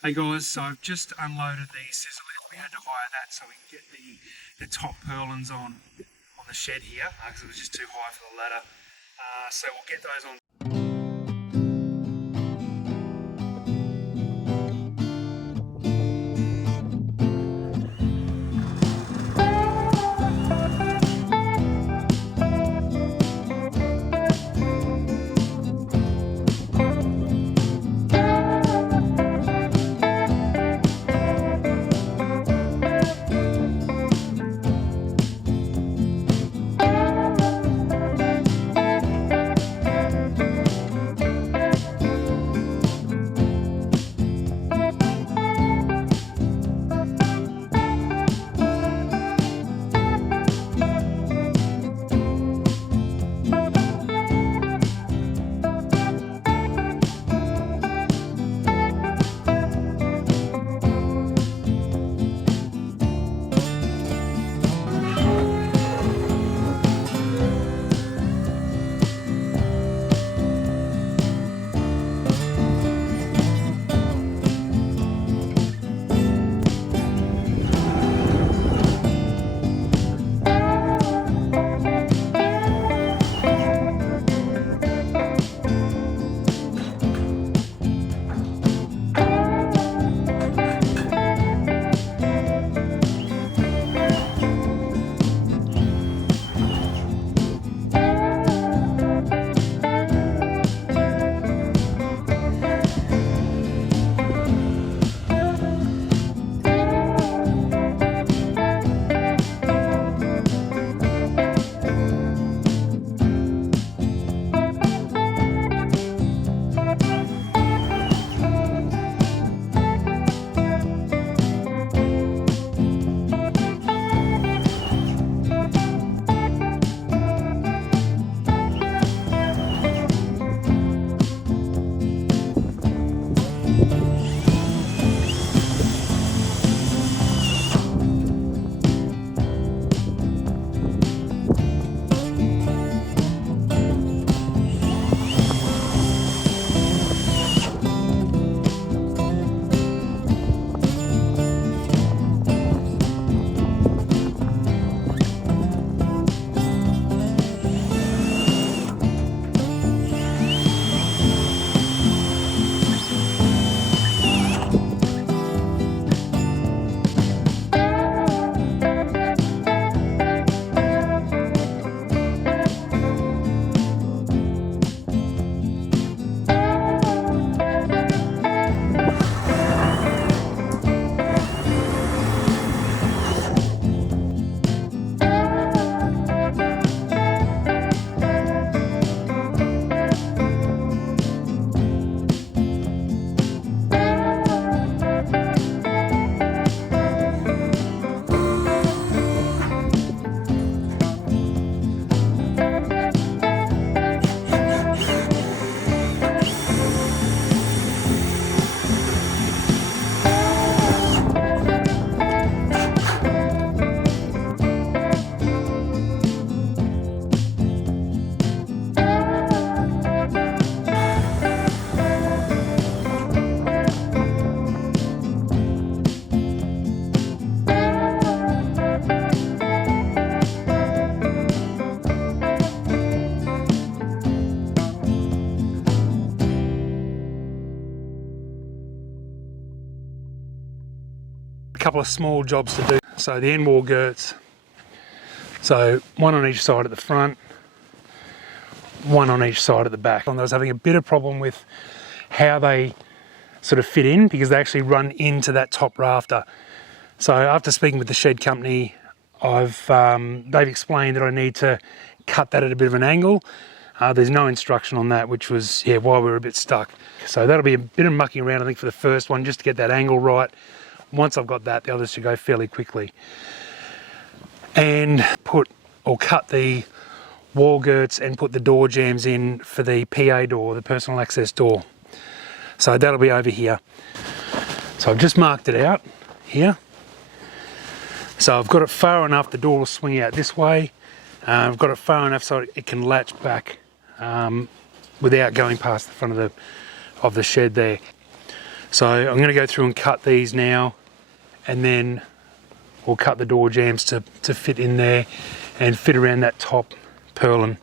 Hey guys, so I've just unloaded the scissor lift. We had to hire that so we can get the top purlins on the shed here because it was just too high for the ladder. So we'll get those on. A couple of small jobs to do. So the end wall girts, so one on each side at the front, one on each side at the back. And I was having a bit of problem with how they sort of fit in because they actually run into that top rafter. So after speaking with the shed company, they've explained that I need to cut that at a bit of an angle. There's no instruction on that, which was why we were a bit stuck. So that'll be a bit of mucking around, I think, for the first one, just to get that angle right. Once I've got that, the others should go fairly quickly. And cut the wall girts and put the door jambs in for the PA door, the personal access door. So that'll be over here. So I've just marked it out here. So I've got it far enough, the door will swing out this way. I've got it far enough so it can latch back without going past the front of the shed there. So I'm going to go through and cut these now, and then we'll cut the door jambs to fit in there and fit around that top purlin.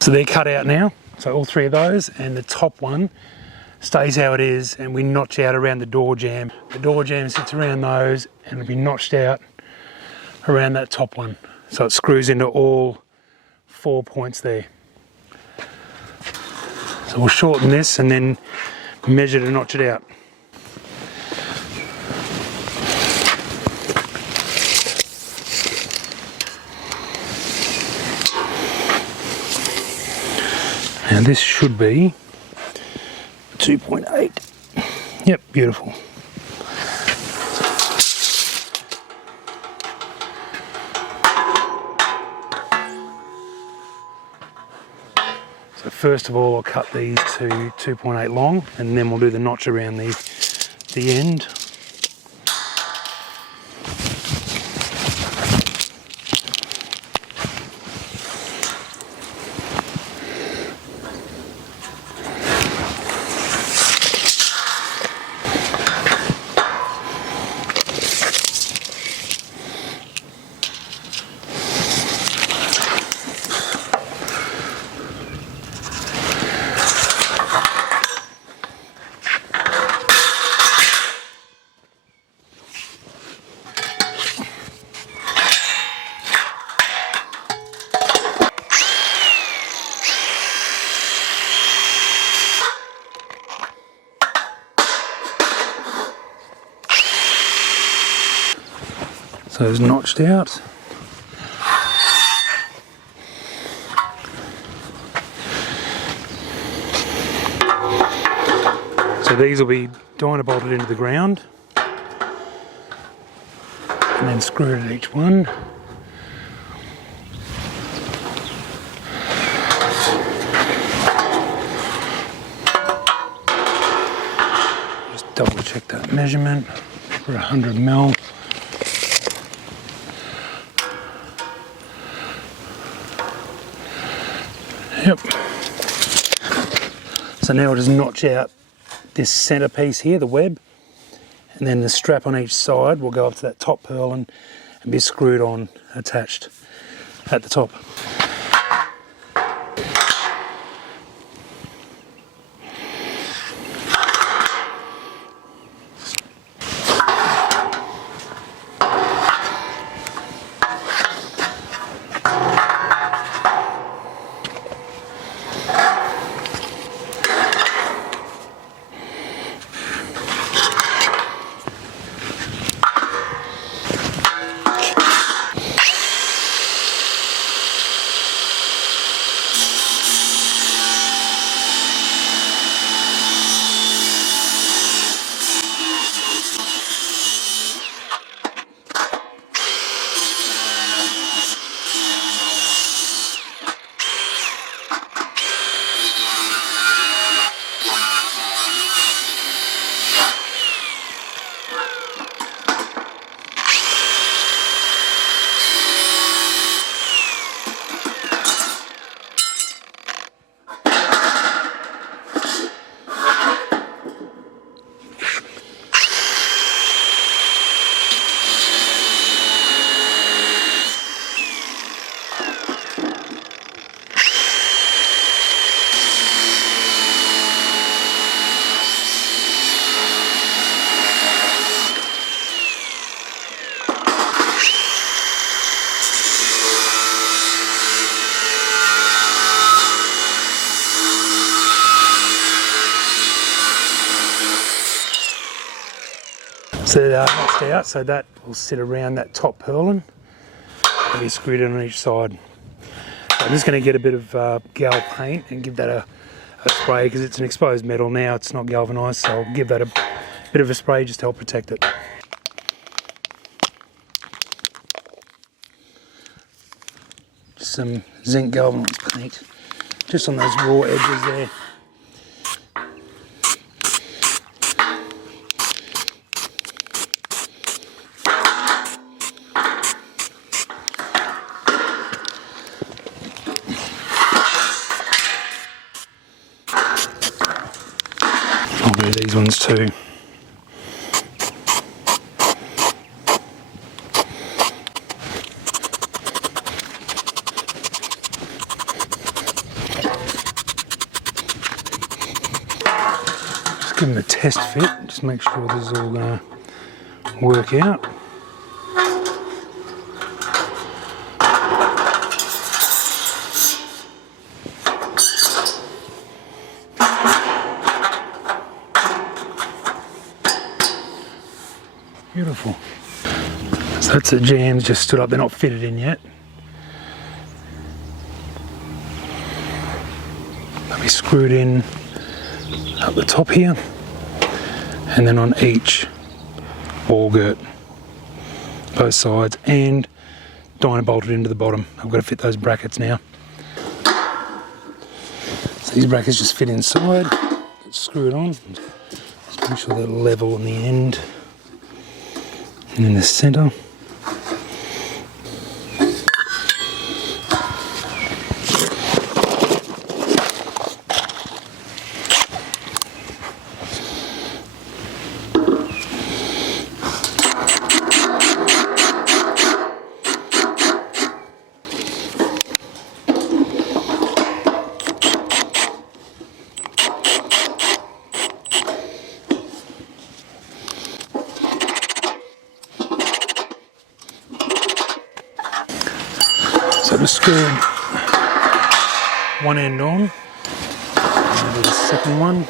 So they're cut out now, so all three of those, and the top one stays how it is, and we notch out around the door jamb. The door jamb sits around those and it'll be notched out around that top one. So it screws into all 4 points there. So we'll shorten this and then measure to notch it out. Now this should be 2.8. Yep, beautiful. So first of all, I'll cut these to 2.8 long, and then we'll do the notch around the end. So it's notched out. So these will be dyno bolted into the ground and then screwed at each one. Just double check that measurement for 100 mil. Yep. So now we'll just notch out this centre piece here, the web, and then the strap on each side will go up to that top purlin and be screwed on, attached at the top. So they're notched out, so that will sit around that top purlin and be screwed in on each side. So I'm just going to get a bit of gal paint and give that a spray, because it's an exposed metal now, it's not galvanised, so I'll give that a bit of a spray just to help protect it. Just some zinc galvanised paint just on those raw edges there. I'll do these ones too. Just give them a test fit, just make sure this is all going to work out. Beautiful. So that's the jams just stood up, they're not fitted in yet. They'll be screwed in up the top here, and then on each ball girt, both sides, and dyno bolted into the bottom. I've got to fit those brackets now. So these brackets just fit inside, screw it on, just make sure they're level on the end. And in the centre. So I've screwed one end on, and do the second one.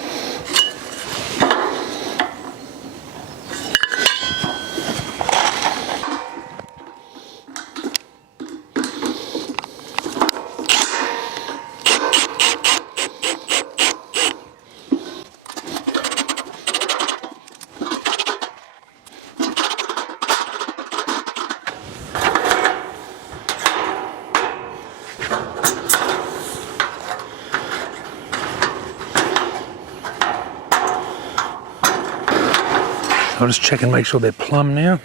I'll just check and make sure they're plumb now.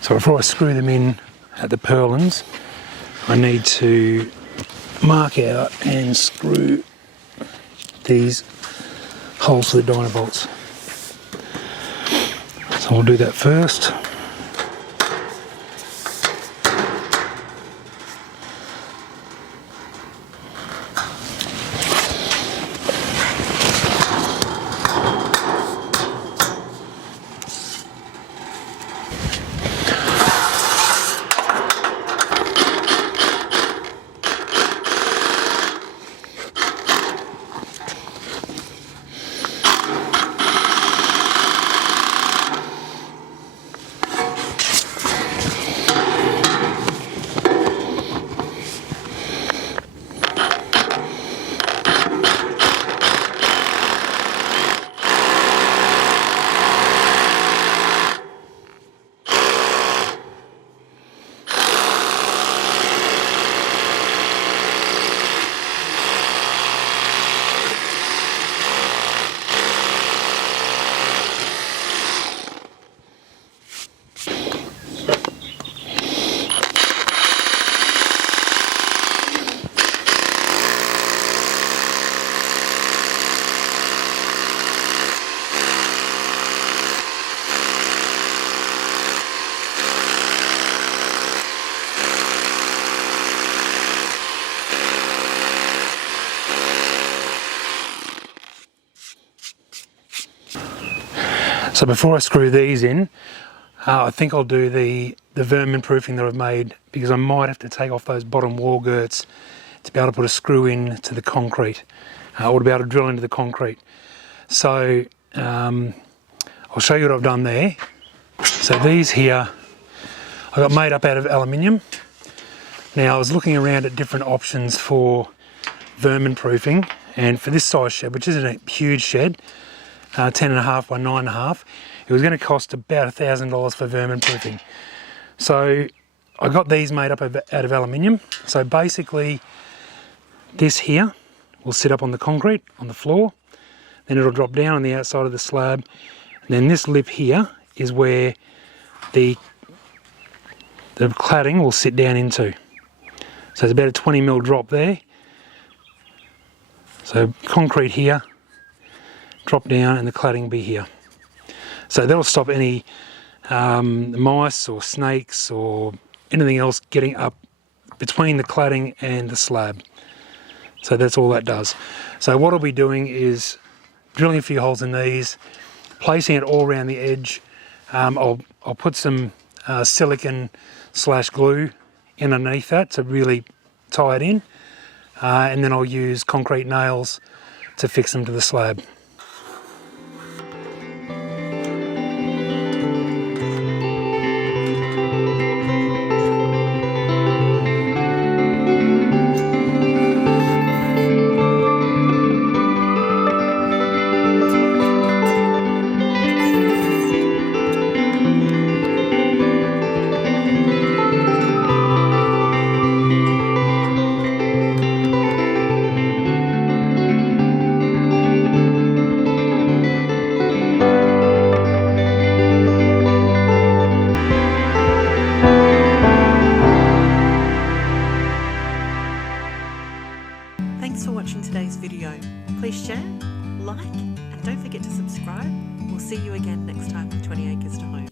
So before I screw them in at the purlins, I need to mark out and screw these holes for the dyno bolts. So I'll do that first. So before I screw these in, I think I'll do the the vermin proofing that I've made, because I might have to take off those bottom wall girts to be able to put a screw in to the concrete, or to be able to drill into the concrete. So I'll show you what I've done there. So these here I got made up out of aluminium. Now I was looking around at different options for vermin proofing, and for this size shed, which isn't a huge shed, 10.5 by 9.5, it was going to cost about $1,000 for vermin proofing. So I got these made up out of aluminium. So basically this here will sit up on the concrete on the floor, then it'll drop down on the outside of the slab, and then this lip here is where the cladding will sit down into. So there's about a 20mm drop there. So concrete here, drop down, and the cladding will be here. So that'll stop any mice or snakes or anything else getting up between the cladding and the slab. So that's all that does. So what I'll be doing is drilling a few holes in these, placing it all around the edge. I'll put some silicone/glue in underneath that to really tie it in, and then I'll use concrete nails to fix them to the slab. Thanks for watching today's video. Please share, like, and don't forget to subscribe. We'll see you again next time with 20 Acres to Home.